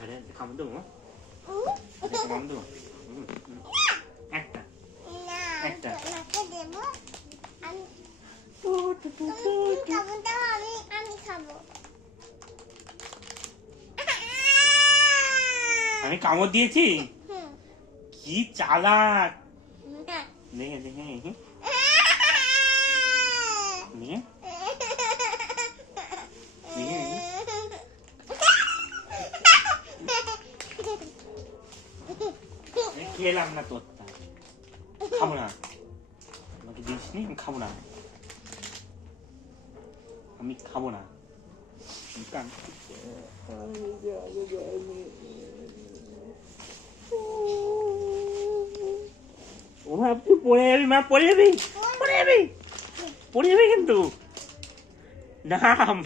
আরে খাবো দেবো খাবো দেবো একটা একটা আমি কামড় দিয়েছি কি চালাক দেখে দেখে খেলাম না তোর খাবো না আমাকে দিস নি আমি খাবো না আমি খাবো না তুই পড়ে যাবি মা পড়ে যাবি পড়ে যাবি পড়ে যাবি কিন্তু নাম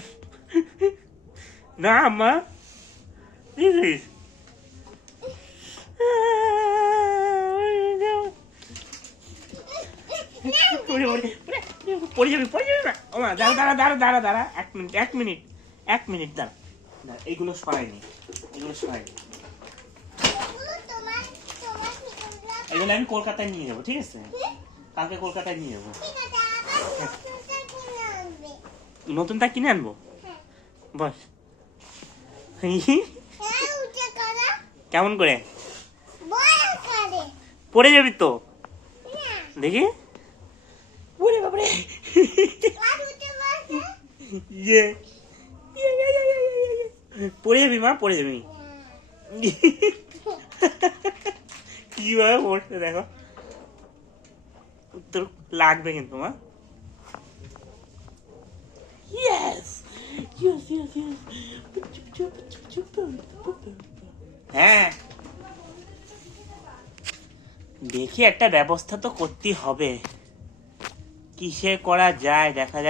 নাম মা দিস পড়ে যাবি না ও মা দাঁড়া দাঁড়া দাঁড়া দাঁড়া এক মিনিট দাঁড়া এইগুলো সরাইনি এগুলো আমি কলকাতায় নিয়ে যাবো ঠিক আছে কালকে কলকাতায় নিয়ে যাবো নতুনটা কিনে আনবো বস কেমন করে পড়ে যাবি তো দেখি পড়ে বাপরে পড়ে যাবি মা পড়ে যাবি কিভাবে পড়ছে দেখো তোর লাগবে কিন্তু মা হ্যাঁ দেখি একটা ব্যবস্থা তো করতেই হবে কিসে করা যায় দেখা যাক